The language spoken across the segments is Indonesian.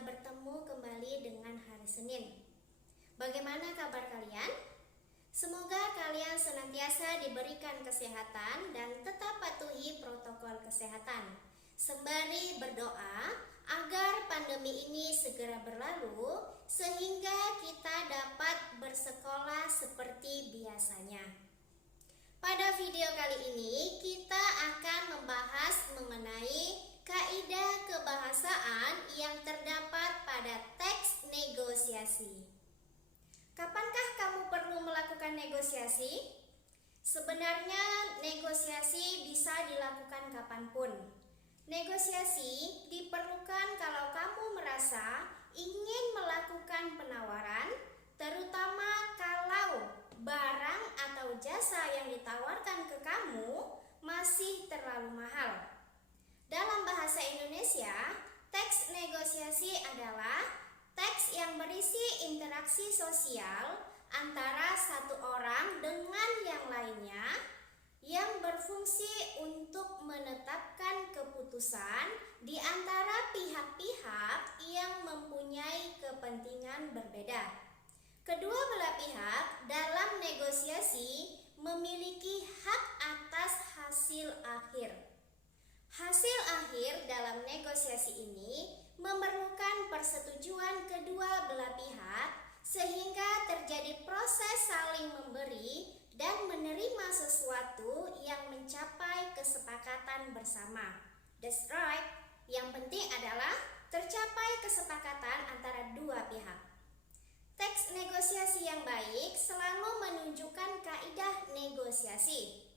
sudah bertemu kembali dengan hari Senin. Bagaimana kabar kalian? Semoga kalian senantiasa diberikan kesehatan dan tetap patuhi protokol kesehatan, sembari berdoa agar pandemi ini segera berlalu sehingga kita dapat bersekolah seperti biasanya. Pada video kali ini kita akan membahas mengenai kaidah kebahasaan yang terdapat pada teks negosiasi. Kapankah kamu perlu melakukan negosiasi? Sebenarnya negosiasi bisa dilakukan kapanpun. Negosiasi diperlukan kalau kamu merasa ingin melakukan penawaran, terutama kalau barang atau jasa yang ditawarkan ke kamu masih terlalu mahal. Dalam bahasa Indonesia, teks negosiasi adalah teks yang berisi interaksi sosial antara satu orang dengan yang lainnya yang berfungsi untuk menetapkan keputusan di antara pihak-pihak yang mempunyai kepentingan berbeda. Kedua belah pihak dalam negosiasi memiliki hak atas hasil akhir. Hasil akhir dalam negosiasi ini memerlukan persetujuan kedua belah pihak sehingga terjadi proses saling memberi dan menerima sesuatu yang mencapai kesepakatan bersama. That's right. Yang penting adalah tercapai kesepakatan antara dua pihak. Teks negosiasi yang baik selalu menunjukkan kaidah negosiasi.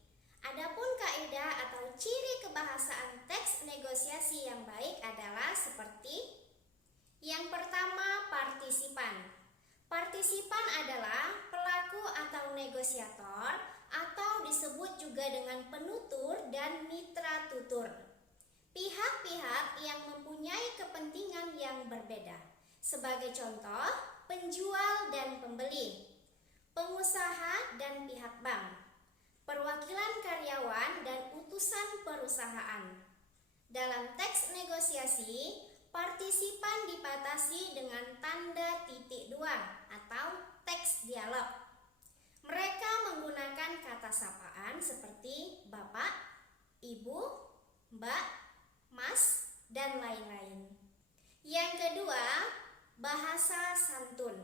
Adapun kaidah atau ciri kebahasaan teks negosiasi yang baik adalah seperti yang pertama, partisipan. Partisipan adalah pelaku atau negosiator atau disebut juga dengan penutur dan mitra tutur. Pihak-pihak yang mempunyai kepentingan yang berbeda. Sebagai contoh, penjual dan pembeli, pengusaha dan pihak bank, perwakilan karyawan dan utusan perusahaan. Dalam teks negosiasi, partisipan dibatasi dengan tanda titik dua atau teks dialog. Mereka menggunakan kata sapaan seperti bapak, ibu, mbak, mas, dan lain-lain. Yang kedua, bahasa santun.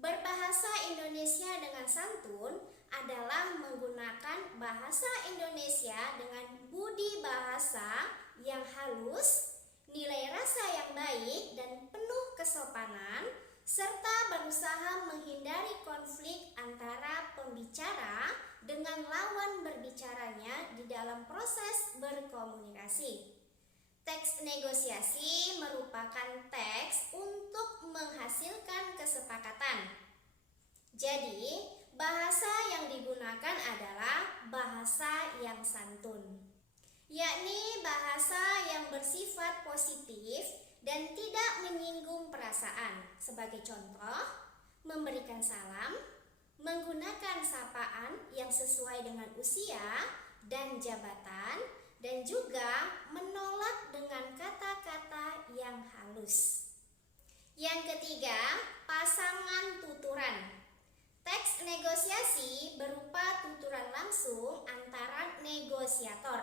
Berbahasa Indonesia dengan santun adalah menggunakan bahasa Indonesia dengan budi bahasa yang halus, nilai rasa yang baik dan penuh kesopanan, serta berusaha menghindari konflik antara pembicara dengan lawan berbicaranya di dalam proses berkomunikasi. Teks negosiasi merupakan teks untuk menghasilkan kesepakatan. Jadi, bahasa yang digunakan adalah bahasa yang santun, yakni bahasa yang bersifat positif dan tidak menyinggung perasaan. Sebagai contoh, memberikan salam, menggunakan sapaan yang sesuai dengan usia dan jabatan, dan juga menolak dengan kata-kata yang halus. Yang ketiga, pasangan tuturan. Teks negosiasi berupa tuturan langsung antara negosiator.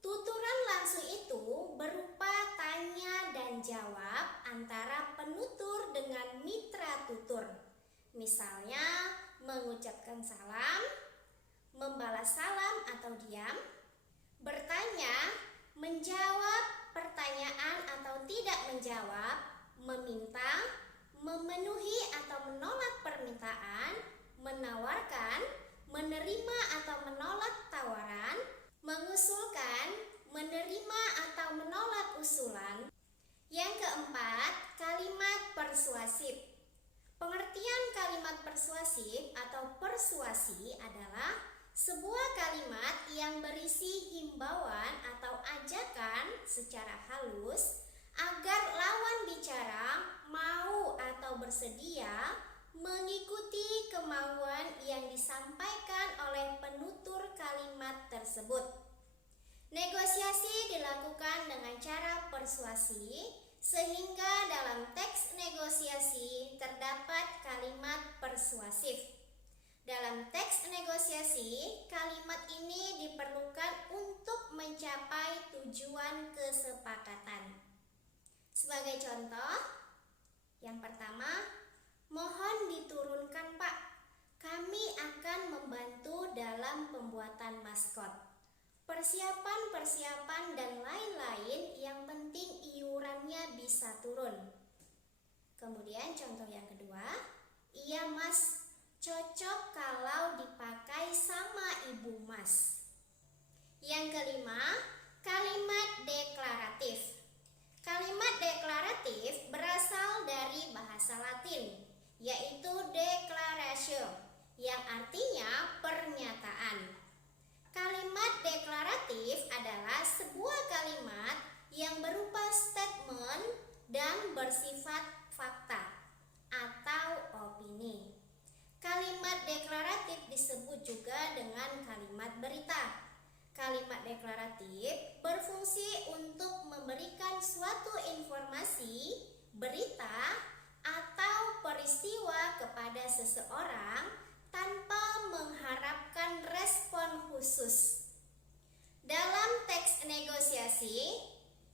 Tuturan langsung itu berupa tanya dan jawab antara penutur dengan mitra tutur. Misalnya, mengucapkan salam, membalas salam atau diam, bertanya, menjawab pertanyaan atau tidak menjawab, meminta, memenuhi atau menolak permintaan, menawarkan, menerima atau menolak tawaran, mengusulkan, menerima atau menolak usulan. Yang keempat, kalimat persuasif. Pengertian kalimat persuasif atau persuasi adalah sebuah kalimat yang berisi himbauan atau ajakan secara halus agar lawan bicara mau atau bersedia mengikuti kemauan yang disampaikan oleh penutur kalimat tersebut. Negosiasi dilakukan dengan cara persuasi sehingga dalam teks negosiasi terdapat kalimat persuasif. Dalam teks negosiasi, kalimat ini diperlukan untuk mencapai tujuan kesepakatan. Sebagai contoh, yang pertama, mohon diturunkan Pak, kami akan membantu dalam pembuatan maskot. Persiapan-persiapan dan lain-lain, yang penting iurannya bisa turun. Kemudian contoh yang kedua, iya Mas, cocok kalau dipakai sama Ibu Mas. Yang kelima, kalimat deklaratif. Kalimat deklaratif berasal dari bahasa Latin, yaitu declaratio, yang artinya pernyataan. Kalimat deklaratif adalah sebuah kalimat yang berupa statement dan bersifat fakta atau opini. Kalimat deklaratif disebut juga dengan kalimat berita. Kalimat deklaratif berfungsi untuk memberikan suatu informasi, berita, atau peristiwa kepada seseorang tanpa mengharapkan respon khusus. Dalam teks negosiasi,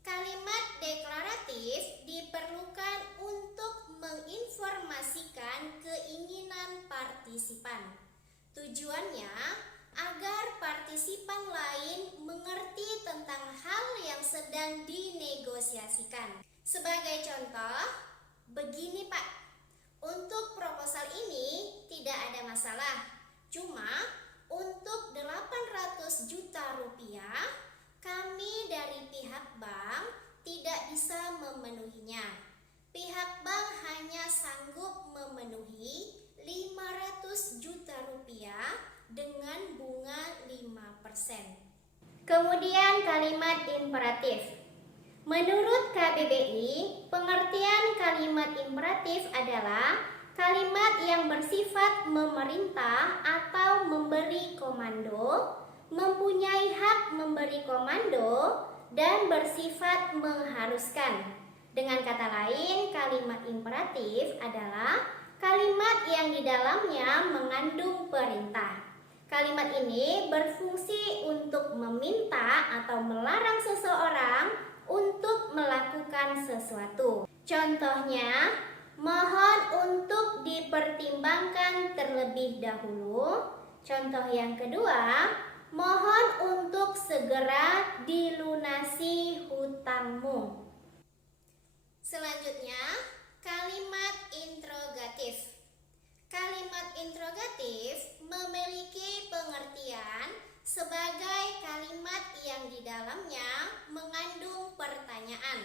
kalimat deklaratif diperlukan untuk menginformasikan keinginan partisipan. Tujuannya agar partisipan lain mengerti tentang hal yang sedang dinegosiasikan. Sebagai contoh, begini Pak, untuk proposal ini tidak ada masalah. Cuma untuk 800 juta rupiah, kami dari pihak bank tidak bisa memenuhinya. Pihak bank hanya sanggup memenuhi 500 juta rupiah dengan bunga 5%. Kemudian kalimat imperatif. Menurut KBBI, pengertian kalimat imperatif adalah kalimat yang bersifat memerintah atau memberi komando, mempunyai hak memberi komando, dan bersifat mengharuskan. Dengan kata lain, kalimat imperatif adalah kalimat yang di dalamnya mengandung perintah. Kalimat ini berfungsi untuk meminta atau melarang seseorang untuk melakukan sesuatu. Contohnya, mohon untuk dipertimbangkan terlebih dahulu. Contoh yang kedua, mohon untuk segera dilunasi hutangmu. Selanjutnya, kalimat interrogatif. Kalimat interrogatif memiliki pengertian sebagai kalimat yang di dalamnya mengandung pertanyaan.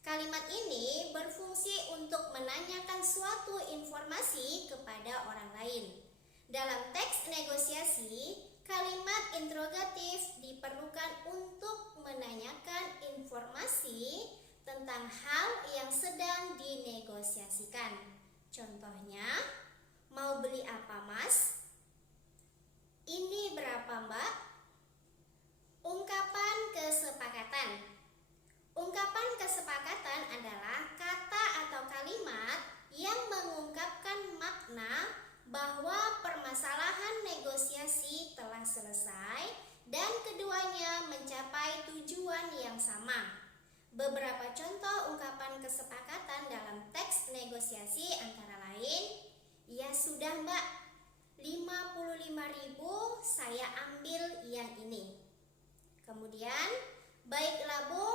Kalimat ini berfungsi untuk menanyakan suatu informasi kepada orang lain. Dalam teks negosiasi, kalimat interrogatif diperlukan untuk menanyakan informasi tentang hal yang sedang dinegosiasikan. Contohnya, mau beli apa Mas? Ini berapa Mbak? Ungkapan kesepakatan. Ungkapan kesepakatan adalah kata atau kalimat yang mengungkapkan makna bahwa permasalahan negosiasi telah selesai dan keduanya mencapai tujuan yang sama. Beberapa contoh ungkapan kesepakatan dalam teks negosiasi antara lain, ya sudah Mbak, 55.000 saya ambil yang ini. Kemudian, baiklah Bu,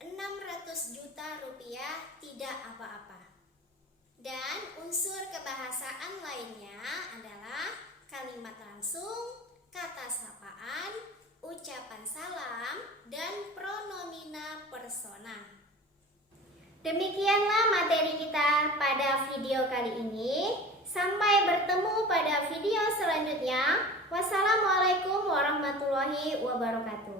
600 juta rupiah tidak apa-apa. Dan unsur kebahasaan lainnya adalah kalimat langsung, kata sapaan, ucapan salam, dan pronomina persona. Demikianlah materi kita pada video kali ini. Sampai bertemu pada video selanjutnya. Wassalamualaikum warahmatullahi wabarakatuh.